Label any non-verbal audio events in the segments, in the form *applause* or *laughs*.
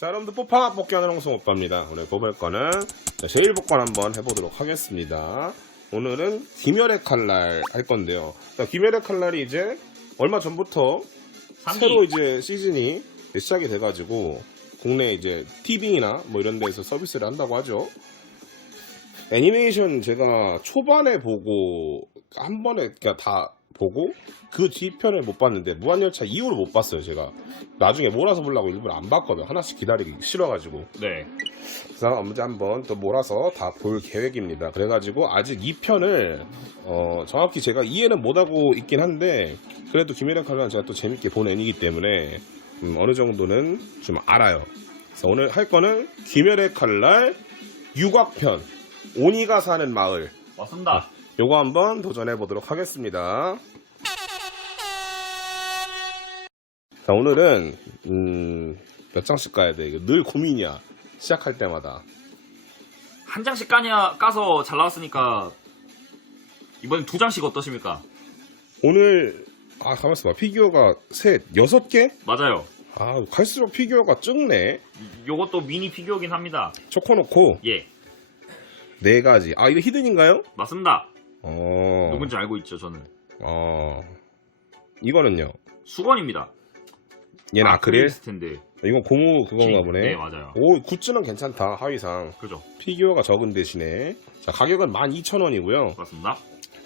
자, 여러분들 뽀팡 복귀하는 홍성 오빠입니다. 오늘 뽑을 거는 자, 제일 복권 한번 해보도록 하겠습니다. 오늘은 김열의 칼날 할 건데요. 자, 김열의 칼날이 이제 얼마 전부터 삼기. 새로 이제 시즌이 시작이 돼가지고 국내 이제 TV나 뭐 이런 데서 서비스를 한다고 하죠. 애니메이션 제가 초반에 보고 한 번에 그냥 다 보고 그 뒤편을 못 봤는데 무한열차 이후로 못 봤어요 제가 나중에 몰아서 보려고 일부러 안 봤거든 하나씩 기다리기 싫어가지고 네. 그래서 언제 한번 또 몰아서 다 볼 계획입니다 그래가지고 아직 2편을 어, 정확히 제가 이해는 못하고 있긴 한데 그래도 김혜령 칼라는 제가 또 재밌게 본 애니기 때문에 음, 어느 정도는 좀 알아요 그래서 오늘 할 거는 김혜의 칼날 유곽편 오니가 사는 마을 맞습니다. 요거 한번 도전해 보도록 하겠습니다. 자, 오늘은, 음, 몇 장씩 가야 돼? 이거 늘 고민이야. 시작할 때마다. 한 장씩 까냐 까서 잘 나왔으니까 이번엔 두 장씩 어떠십니까? 오늘, 아, 가만 있어 봐. 피규어가 셋, 여섯 개? 맞아요. 아, 갈수록 피규어가 적네. 이- 요것도 미니 피규어긴 합니다. 초코놓고, 예, 네 가지. 아, 이거 히든인가요? 맞습니다. 어, 누군지 알고 있죠, 저는. 어, 이거는요. 수건입니다. 얘는 아 크릴? 스탠드. 이건 고무 그건가 킹. 보네. 네, 맞아요. 오, 굿즈는 괜찮다. 하위상. 그죠. 피규어가 적은 대신에 자 가격은 12,000원이고요 맞습니다.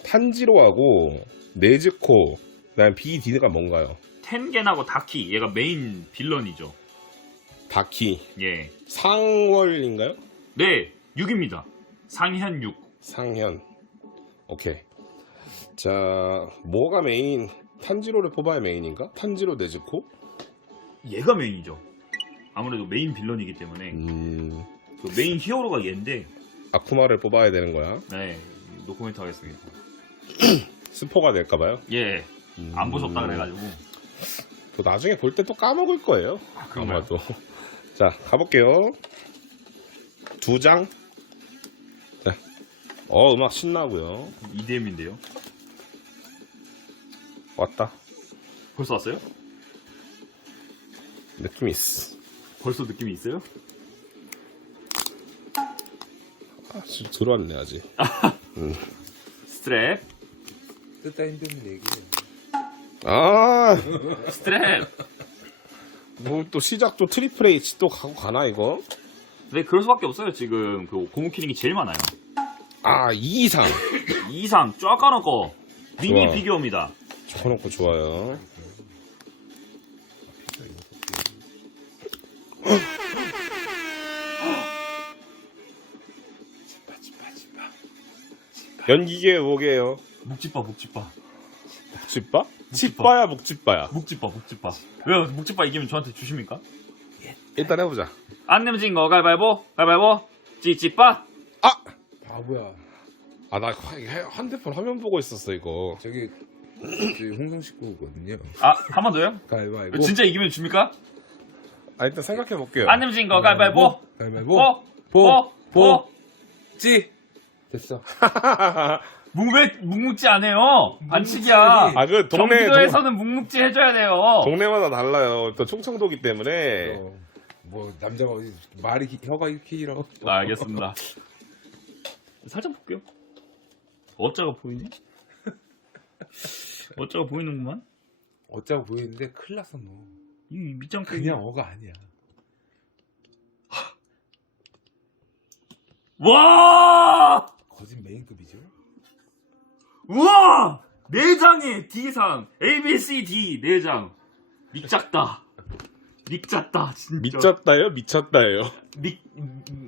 탄지로하고 네즈코 그다음 BD가 뭔가요? 텐겐하고 다키, 얘가 메인 빌런이죠. 다키 예. 상월인가요? 네, 6입니다. 상현 6. 상현 오케이 자 뭐가 메인 탄지로를 뽑아야 메인인가? 탄지로 네즈코? 얘가 메인이죠. 아무래도 메인 빌런이기 때문에 음 그 메인 히어로가 얘인데, 아쿠마를 뽑아야 되는 거야 네, 노코멘트 하겠습니다. *clears throat* 스포가 될까봐요 예, 음, 안 보셨다 그래가지고. 또 나중에 볼 때 또 까먹을 거예요 그런가요? 아마도 *laughs* 자 가볼게요 두 장 자. 어 음악 신나고요 EDM인데요. 왔다 벌써 왔어요? 느낌이 있어 벌써 느낌이 있어요? 아, 지금 들어왔네 아직 *laughs* 스트랩, 뜻다 힘든 얘기. 아뭐 스트랩. 또 시작 또 트리플 H 또 가고 가나 이거 네, 그럴 수밖에 없어요. 지금 그 고무 키링이 제일 많아요. 아2 이상 이상 쫙 까놓고 미니 좋아. 피규어입니다. 적어놓고 좋아요 연기계 뭐게요 묵지빠, 묵지빠, 묵집바? 집바야 묵집바야 묵지빠, 묵지빠. 왜요? 묵지빠 이기면 저한테 주십니까? 일단 해보자 안 내면 거 가위바위보, 가위바위보, 찌찌빠. 아! 바보야. 아 나 핸드폰 화면 보고 있었어 이거 저기 저기 홍성 식 구거든요. 아, 한 번 더요? 가위바위보. 진짜 이기면 줍니까? 아 일단 생각해 볼게요 안 내면 거 가위바위보, 가위바위보. 보, 보, 보. 찌. 됐어. *laughs* 묵묵, 묵묵지 안 해요. 반칙이야. 아 그 동네 동, 경기도에서는 묵묵지 해줘야 돼요. 동네마다 달라요 또 충청도기 때문에 어, 뭐 남자가 어디 말이 기- 혀가 이렇게 길어. 아, 알겠습니다. 살짝 볼게요. 어짜가 보이니? *laughs* 어짜가 보이는구만? 어쩌고 보이는데 큰일 났어 너. 이 밑장 그냥 어가 아니야. 와! 거짓 메인급이죠. 우와! 네 장에 D상. A, B, C, D. 네 장. 미쳤다. 미쳤다, 진짜. 미쳤다요 미쳤다요 미,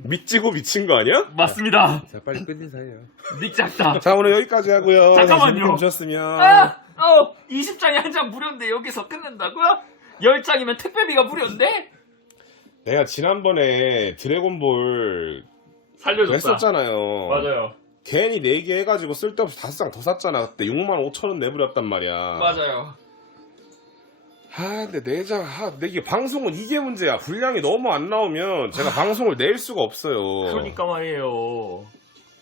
미치고 미친 거 아니야? 맞습니다. 자 빨리 끝인 사이야. 미쳤다. 자 오늘 여기까지 하고요 잠깐만요. 보셨으면 아! 어! 20장에 한 장 무료인데 여기서 끝낸다고요? 10장이면 택배비가 무료인데? 내가 지난번에 드래곤볼 살려줬다. 했었잖아요 맞아요. 괜히 4개 해가지고 쓸데없이 5장 더 샀잖아 그때 6만 5천 원 내버렸단 말이야 맞아요. 아 근데 4장 아, 근데 이게 방송은 이게 문제야 분량이 너무 안 나오면 제가 방송을 낼 수가 없어요 그러니까 말이에요.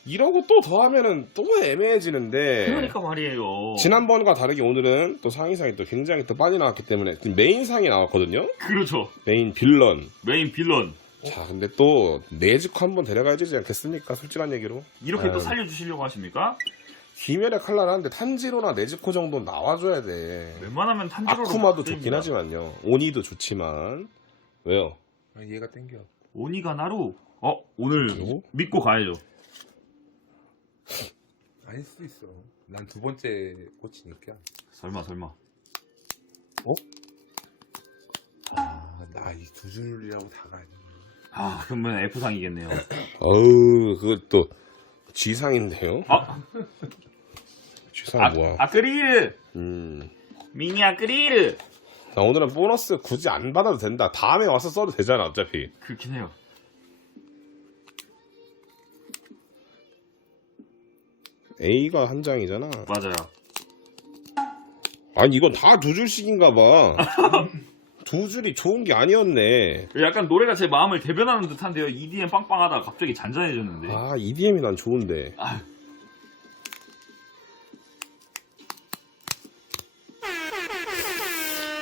이러고 또 더 하면은 또 애매해지는데 그러니까 말이에요. 지난번과 다르게 오늘은 또 상위상이 또 굉장히 또 빨리 나왔기 때문에 지금 메인상이 나왔거든요. 그렇죠. 메인 빌런. 메인 빌런. 자, 근데 또 네즈코 한번 데려가야 되지 않겠습니까? 솔직한 얘기로. 이렇게 또 아유. 살려주시려고 하십니까? 귀멸의 칼날 하는데 탄지로나 네즈코 정도는 나와줘야 돼. 웬만하면 탄지로로 아쿠마도. 좋긴 하지만요. 오니도 좋지만. 왜요? 아, 얘가 땡겨. 오니가 나루. 어 오늘 누구? 믿고 가야죠. 아닐 수도 있어. 난 두 번째 꽂히니까. 설마 설마. 아, 나 이 두 줄이라고 다 가야 돼. 아 그러면 F 상이겠네요. 어우, 그것도 G상인데요? 아, G상 아 뭐야? 아크릴 음. 미니 아크릴. 나 오늘은 보너스 굳이 안 받아도 된다. 다음에 와서 써도 되잖아, 어차피. 그렇긴 해요. A가 한 장이잖아. 맞아요. 아니, 이건 다 두 줄씩인가 봐. *laughs* 두 줄이 좋은 게 아니었네. 약간 노래가 제 마음을 대변하는 듯한데요. EDM 빵빵하다 가 갑자기 잔잔해졌는데. 아, EDM이 난 좋은데. 아,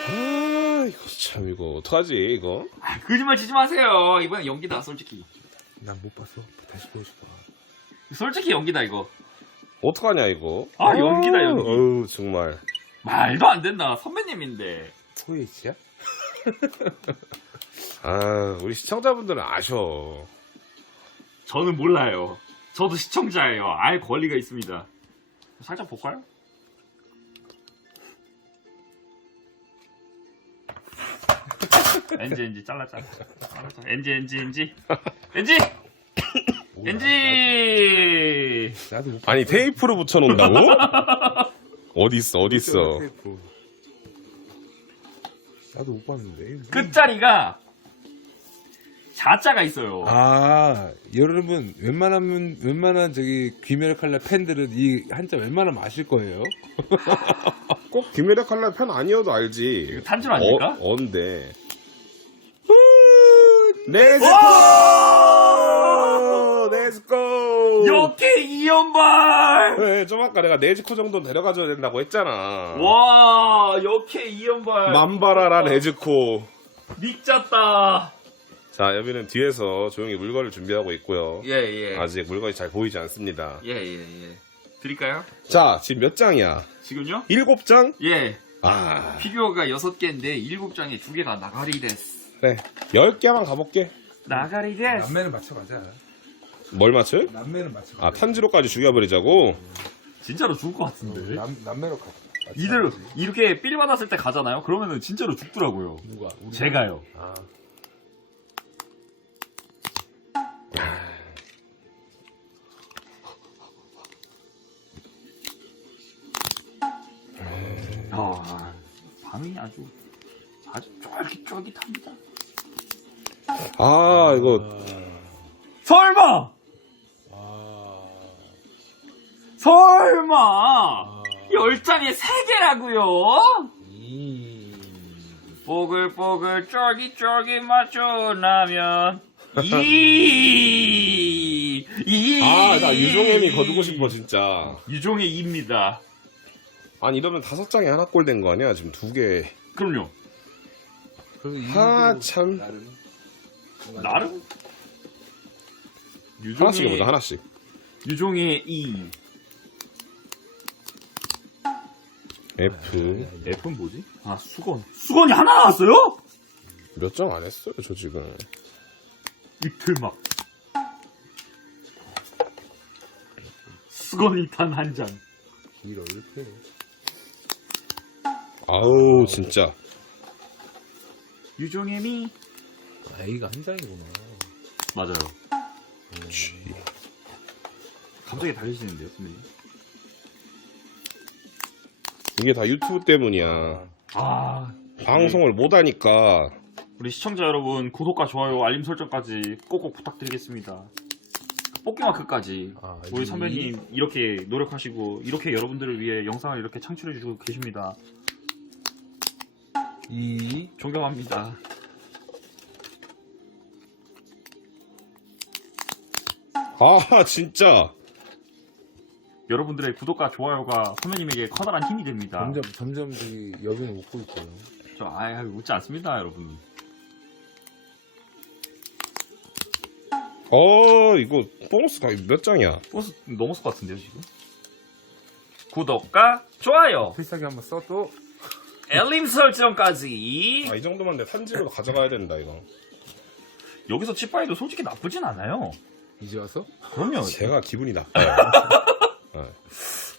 아, 이거 참, 이거. 어떡하지, 이거? 아, 거짓말 치지 마세요. 이번엔 연기다 솔직히. 난 못 봤어. 다시 보여줘봐. 솔직히 연기다 이거. 어떡하냐, 이거? 아, 연기다, 연기. 어우, 정말. 말도 안 된다. 선배님인데. 토이치야? *laughs* 아, 우리 시청자분들은 아셔. 저는 몰라요. 저도 시청자예요. 알 권리가 있습니다. 살짝 볼까요? 엔지 엔지 잘라 잘라 잘라 잘라. 엔지 엔지 엔지 엔지 엔지 아니, 테이프로 붙여놓는다고? 어딨어, 어딨어. 테이프. 나도 못 봤는데. 끝자리가 자자가 있어요. 아, 여러분, 웬만하면, 웬만한 저기, 귀멸의 칼날 팬들은 이 한자 웬만하면 아실 거예요. *laughs* 꼭 김혜력 칼날 편 아니어도 알지. 탄줄 아닙니까? 어, 언데. 네즈코! 네즈코! 역해 이연발 네, 좀 아까 내가 네즈코 정도 내려가줘야 된다고 했잖아. 와 역해 이연발 만바라라 네즈코. 믹잡다 자, 여기는 뒤에서 조용히 물건을 준비하고 있고요. 예 예 아직 물건이 잘 보이지 않습니다. 예 예 예 드릴까요? 자, 지금 몇 장이야? 지금요? 일곱 장? 예 아, 피규어가 6개인데 7장에 2개가 나가리 데스 그래. 열 개만 가볼게. 나가리 데스 남매는 맞춰가자. 뭘 맞춰요? 남매는 맞춰가자. 아, 탄지로까지 죽여버리자고? 진짜로 죽을 것 같은데 남, 남매로 가. 이대로 이렇게 삘 받았을 때 가잖아요 그러면은 진짜로 죽더라고요 누가? 우리 제가요 아, 아 방이 아주 아주 쫄깃쫄깃합니다 아, 이거. 설마 설마 아. 열 장에 세 개라고요? 이. 뽀글뽀글 쫄깃쫄깃 맞춰나면 *laughs* 이, 이. 아, 나 유종애미 거두고 싶어, 진짜. 유종의 이입니다. 아니, 이러면 다섯 장에 하나 꼴 된 거 아니야? 지금 두 개. 그럼요. 그 아, 참. 나름. 나름 하나씩 유종의 해보자, 하나씩. 유종의 이. F. F는 뭐지? 아 수건. 수건이 하나 나왔어요? 몇 장 안 했어요, 저 지금. 이틀막. 수건이 단 한 장. 길어, 이렇게. 아우, 진짜. 유종의 미. A가 한 장이구나. 맞아요. 갑자기 달리시는데요, 선배님? 이게 다 유튜브 때문이야. 아, 방송을 못 하니까. 우리 시청자 여러분 구독과 좋아요, 알림 설정까지 꼭꼭 부탁드리겠습니다. 뽑기마크까지 아, 우리 이- 선배님 이렇게 노력하시고 이렇게 여러분들을 위해 영상을 이렇게 창출해 주고 계십니다. 이. 존경합니다. 아, 진짜. 여러분들의 구독과 좋아요가 선배님에게 커다란 힘이 됩니다. 점점 점점 여기는 웃고 있고요. 저 아예 웃지 않습니다, 여러분. 어 이거 보너스가 몇 장이야? 버스 넘었을 것 같은데요, 지금? 구독과 좋아요, 필살기 한번 써도 알림 설정까지. 아 이 정도면 내 탄지로 가져가야 된다 이거. 여기서 치파이도 솔직히 나쁘진 않아요. 이제 와서 그럼요. 제가 기분이 나빠요. *laughs*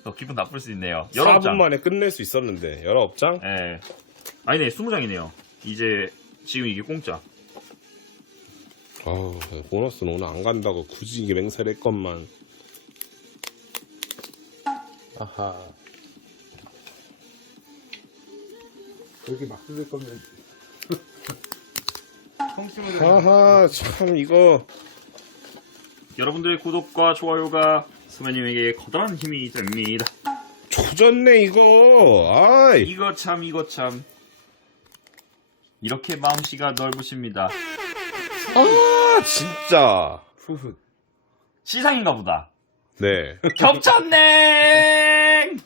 어, 기분 나쁠 수 있네요. 4분 19장. 만에 끝낼 수 있었는데 19장? 예. 아니네, 20장이네요. 이제, 지금 이게 공짜. 아우 보너스는 오늘 안 간다고 굳이 이게 맹세를 했건만 아하. 그렇게 막 뜯을 거면 하하 참 이거 여러분들의 구독과 좋아요가 선배님에게 커다란 힘이 됩니다. 조졌네 이거 아이 이거 참, 이거 참. 이렇게 마음씨가 넓으십니다. 아 진짜 후훗. 시상인가 보다. 네. 겹쳤네!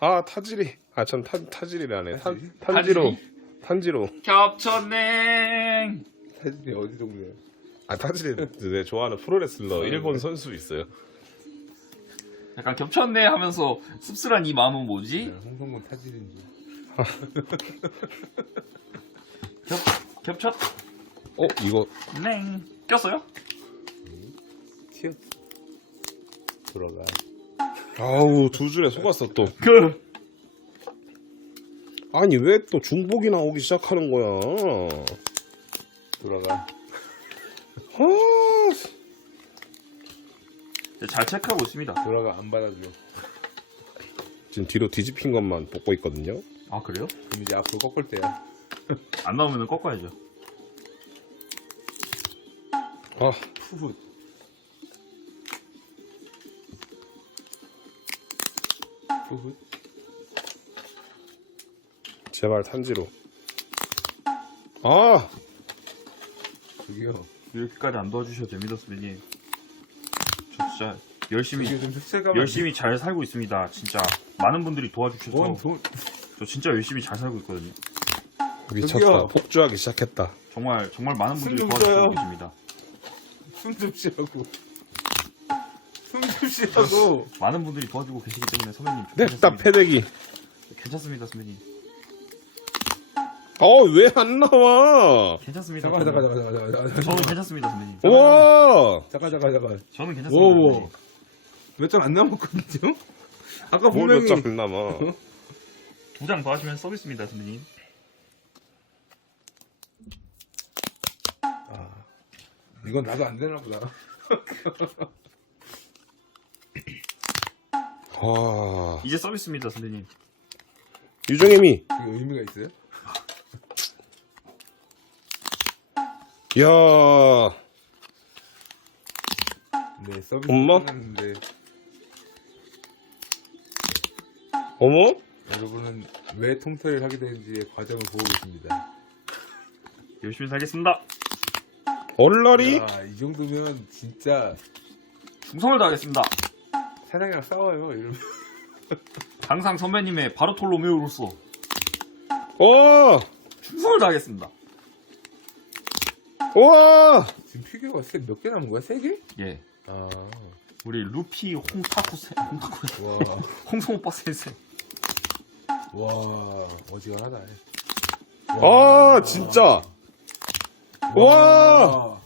아 타지리 아참 타지리라네 탄, 타지리? 탄지로 탄지로 겹쳤네! 사진이 어디 정도야? 아 타지리 내 좋아하는 프로레슬러 일본 선수 있어요 약간 겹쳤네 하면서 씁쓸한 이 마음은 뭐지? 홍성군 타질인지. *laughs* 겹, 겹쳤, 어 이거 냉. 꼈어요? 튀어. 돌아가. 아우 두 줄에 속았어 또 그. 아니 왜 또 중복이 나오기 시작하는 거야 돌아가. 잘 체크하고 있습니다. 돌아가 안 받아줘. 지금 뒤로 뒤집힌 것만 뽑고 있거든요 아, 그래요? 그럼 이제 앞으로 꺾을 때야. 안 나오면 꺾어야죠. 아 후훗. 후훗. 제발 탄지로 아 저기요. 이렇게까지 안 도와주셔도 됩니다, 선배님. 저 진짜 열심히. 열심히 잘 살고 있습니다. 진짜. 많은 분들이 도와주셔서. 뭔 돈? 저 진짜 열심히 잘 살고 있거든요. 미쳤다 저기요. 폭주하기 시작했다 정말, 정말 많은 분들이 숨좀 쉬어요. 계십니다. 숨좀 쉬라고. 숨좀 쉬라고. 많은 분들이 도와주고 계시기 때문에 선배님. 냅다 괜찮습니다. 패대기 괜찮습니다, 선배님. 어왜안 나와 괜찮습니다. 잠깐 잠깐. 잠깐 잠깐 잠깐. 저는 괜찮습니다, 선배님. 우와 잠깐 잠깐 잠깐. 저는 괜찮습니다. 오, 오. 선배님. 몇장 안 남았거든요. *laughs* 아까 뭘 분명히 몇장 남아 두장 더 하시면 서비스입니다, 선배님. 이건 나도 안 되나 보다. *laughs* 아 이제 서비스입니다, 선배님. 유정혜미 이게 의미가 있어요? 야 네, 서비스 엄마? 끝났는데 어머 여러분은 왜 통털이를 하게 되는지의 과정을 보고 계십니다. 열심히 살겠습니다. 얼라리 야, 이 정도면 진짜 충성을 다하겠습니다. 사장이랑 싸워요. 이러면 항상 선배님의 바르톨로메오로서 와 충성을 다하겠습니다. 와 지금 피규어가 세- 몇 개 남은 거야? 세 개? 예. 아, 우리 루피 홍타쿠 세, 홍타쿠, 와, *laughs* 홍성 오빠 센세. 와, 어지간하다. 아, 진짜 와.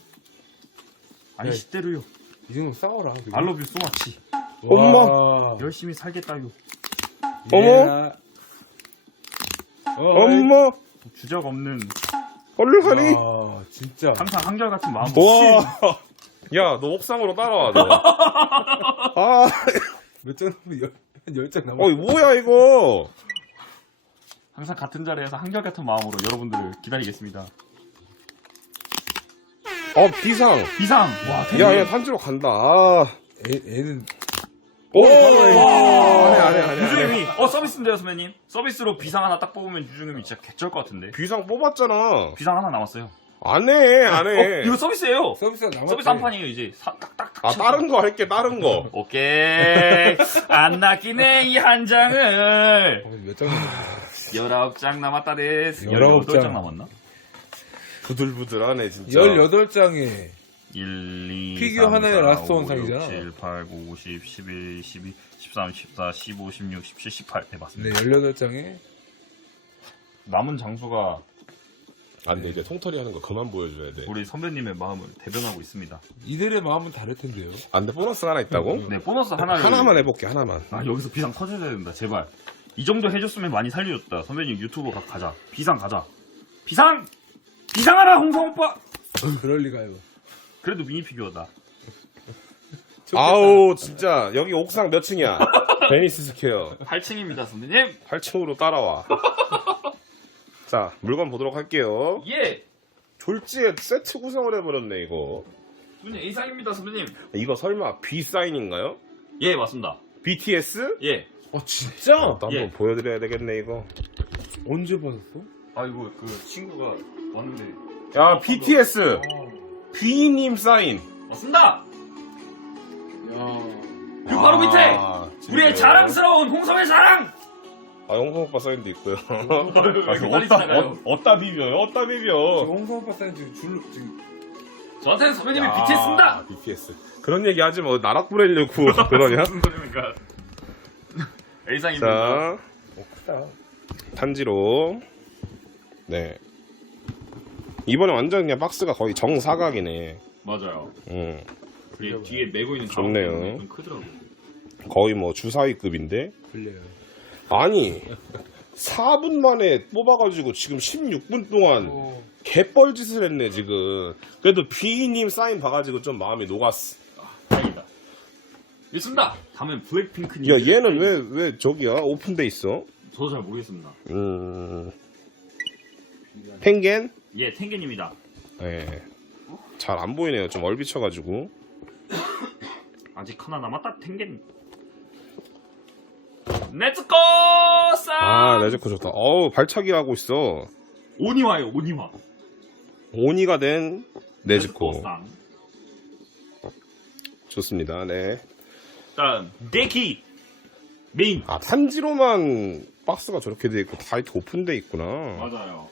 아니, 네. 시대로요. 이 정도 싸워라. 그리고. 알러뷰 소마치. 와, 열심히 살겠다요. 어머. 어, 엄마 주적 없는 얼라리 와, 진짜. 항상 한결같은 마음. 와 야 너 옥상으로 따라와 너 아 몇장 남은 열, 한열장 남았어. 어이 뭐야 이거 항상 같은 자리에서 한결같은 마음으로 여러분들을 기다리겠습니다. 어 비상 비상. 와, 대박. 야야 탄지로 간다 아. 애, 애는 오 와. 안해 안해 안해 유중님이 어 서비스인데요 선배님 서비스로 비상 하나 딱 뽑으면 유중님이 진짜 개쩔 것 같은데 비상 뽑았잖아 비상 하나 남았어요 안해 안해 어, 이거 서비스예요. 서비스가 남았 서비스 한 판이에요 이제. 사, 딱딱딱. 아 다른 거 할게 다른 거 오케이. 안 낚이네 이 한 장을. 몇 장이야? 19장 남았다 데스. 19 18장 장. 남았나? 부들부들하네 진짜 18장에 1, 2, 피규어 3, 하나에 4, 라스트 5, 원상이잖아. 6, 7, 8, 9, 10, 11, 12, 13, 14, 15, 16, 17, 18. 네, 맞습니다. 네, 18장에 남은 장수가 안돼 이제 통털이 하는 거 그만 보여줘야 돼 우리 선배님의 마음을 대변하고 있습니다. 이들의 마음은 다를 텐데요. 안 돼 보너스 하나 있다고? 네, 보너스 하나를. 하나만 해볼게 하나만 아, 여기서 비상 터져야 된다, 제발. 이 정도 해줬으면 많이 살려줬다. 선배님 유튜브 가, 가자. 비상 가자. 비상! 비상하라, 홍성 오빠! 그럴 리가요. 그래도 미니 피규어다. 아우 진짜 여기 옥상 몇 층이야 *laughs* 베니스 스퀘어 8층입니다, 선배님. 8층으로 따라와 *laughs* 자 물건 보도록 할게요 예! 졸지에 세트 구성을 해버렸네 이거 선배님, A상입니다, 선배님. 이거 설마 B 사인인가요? 예, 맞습니다. BTS? 예. 아, 진짜? 또 한번 예. 보여드려야 되겠네 이거 언제 받았어? 아, 이거 그 친구가 왔는데. 야 BTS B님 사인 맞습니다! 야. 그리고 바로 밑에! 아, 우리의? 자랑스러운 홍성의 자랑! 아 영성 오빠 사인도 있고요 *laughs* 아, 빨리 어따, 지나가요? 어, 어따 비벼요 어따 비벼 홍성 오빠 사인 지금 줄로 지금 저한테는 선배님이 야, BTS입니다! BTS 그런 얘기 하지 뭐 나락 부리려고 *laughs* 그러냐? 무슨 소리입니까? A상입니다. 자 어, 크다. 탄지로 네 이번에 완전 그냥 박스가 거의 정사각이네 맞아요. 음, 뒤에, 뒤에 메고 있는 좋네요. 좀 크더라고요. 거의 뭐 주사위급인데 불려요. 아니 4분 만에 뽑아가지고 지금 16분 동안 어, 개뻘짓을 했네 지금 그래도 비님 사인 봐가지고 좀 마음이 녹았어 다행이다. 있습니다. 다음엔 블랙핑크님. 야 얘는 왜 왜 저기야 오픈돼 있어 저도 잘 모르겠습니다. 음 펭겐 예, 탱겐입니다. 예. 잘안 보이네요 좀 얼비쳐가지고 아직 하나 남았다. 탱겐. 렛츠고! 쌈! 아 레제코 좋다 어우 발차기 하고 있어 오니와요, 오니와. 오니가 된 네즈코 쌈. 좋습니다 네. 다음, 데키. 메인. 아 탄지로만 박스가 저렇게 돼 있고 다 이렇게 오픈돼 있구나 맞아요.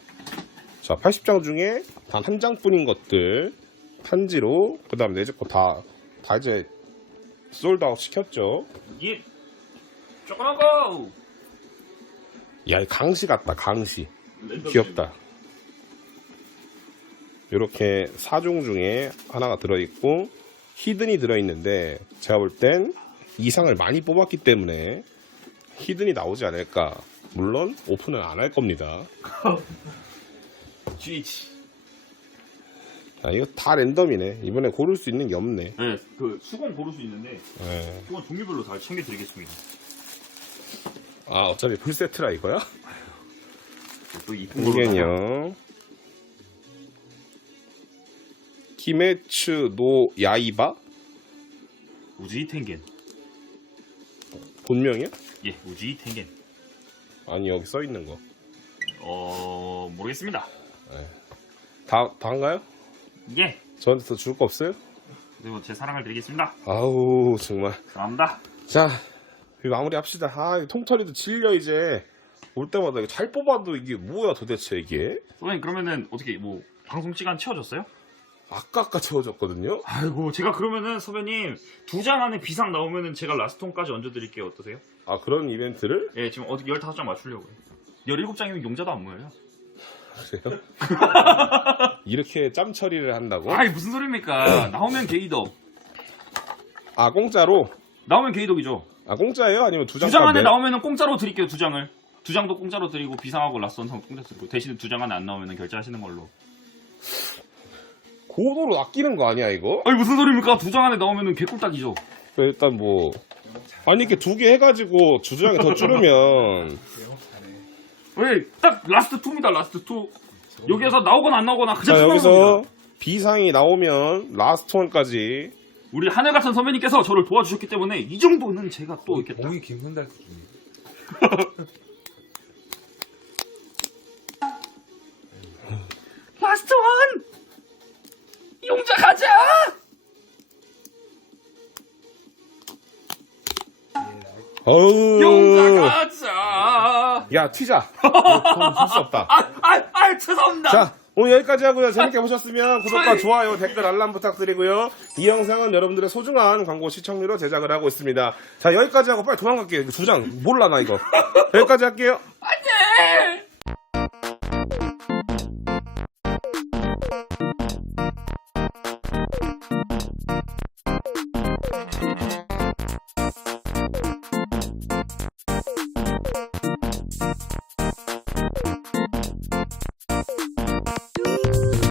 자 80장 중에 단 한 장뿐인 것들 탄지로 그 다음 네즈코 다, 다 이제 솔드아웃 시켰죠. 예. 조그만 거! 야 이 강시 같다 강시. 귀엽다. 이렇게 4종 중에 하나가 들어있고 히든이 들어있는데 제가 볼 땐 이상을 많이 뽑았기 때문에 히든이 나오지 않을까. 물론 오픈은 안 할 겁니다 *laughs* GH. 아, 이거 다 랜덤이네 이번에 고를 수 있는 게 없네 네, 그 수공 고를 수 있는데 예. 수공 종류별로 다 챙겨드리겠습니다. 아 어차피 풀 세트라 이거야? 또 이쁜 걸로. 이게요 키메츠 노 야이바 우지 탱겐. 본명이야? 예, 우지 탱겐. 아니 여기 써 있는 거. 어, 모르겠습니다. 다 다인가요? 예. 저한테 더 줄 거 없어요? 그리고 제 사랑을 드리겠습니다. 아우 정말. 감사합니다. 자 우리 마무리 합시다. 아 통털이도 질려 이제 올 때마다 이거 잘 뽑아도 이게 뭐야 도대체 이게? 선생님 그러면은 어떻게 뭐 방송 시간 채워졌어요? 아까 아까 채워졌거든요. 아이고 제가 그러면은 선배님 두 장 안에 비상 나오면은 제가 라스톤까지 얹어드릴게요 어떠세요? 아 그런 이벤트를 예 지금 어떻게 15장 맞추려고요 17장이면 용자도 안 모여요 그래요? *laughs* 이렇게 짬 처리를 한다고? 아이 무슨 소리입니까 나오면 게이덕 아 공짜로? 나오면 게이덕이죠 아 공짜예요? 아니면 두 장? 두 장 안에 나오면은 공짜로 드릴게요 두 장을 두 장도 공짜로 드리고 비상하고 라스톤 상 공짜 드리고 대신에 두장 안에 안 나오면은 결제하시는 걸로 고도로 아끼는 거 아니야 이거? 아니 무슨 소리입니까 두 장 안에 나오면은 개꿀딱이죠 일단 뭐 아니 이렇게 두 개 해가지고 두 장에 더 줄으면 *laughs* 왜? 딱 라스트 투입니다. 라스트 투. 여기에서 나오거나 안 나오거나 가장 자, 중요한 겁니다. 비상이 나오면 라스트 원까지 우리 하늘 같은 선배님께서 저를 도와주셨기 때문에 이 정도는 제가 또 이렇게 딱- 몸이 김선달 수준이. 라스트 원! 용자 가자! 어우 용자 가자! 야, 튀자. 볼수 없다. 아, 아, 아, 죄송합니다. 자, 오늘 여기까지 하고요. 재밌게 보셨으면 구독과 좋아요, 댓글, 알람 부탁드리고요. 이 영상은 여러분들의 소중한 광고 시청률로 제작을 하고 있습니다. 자, 여기까지 하고 빨리 도망갈게요. 두 장. 몰라, 나 이거. 여기까지 할게요. 안돼.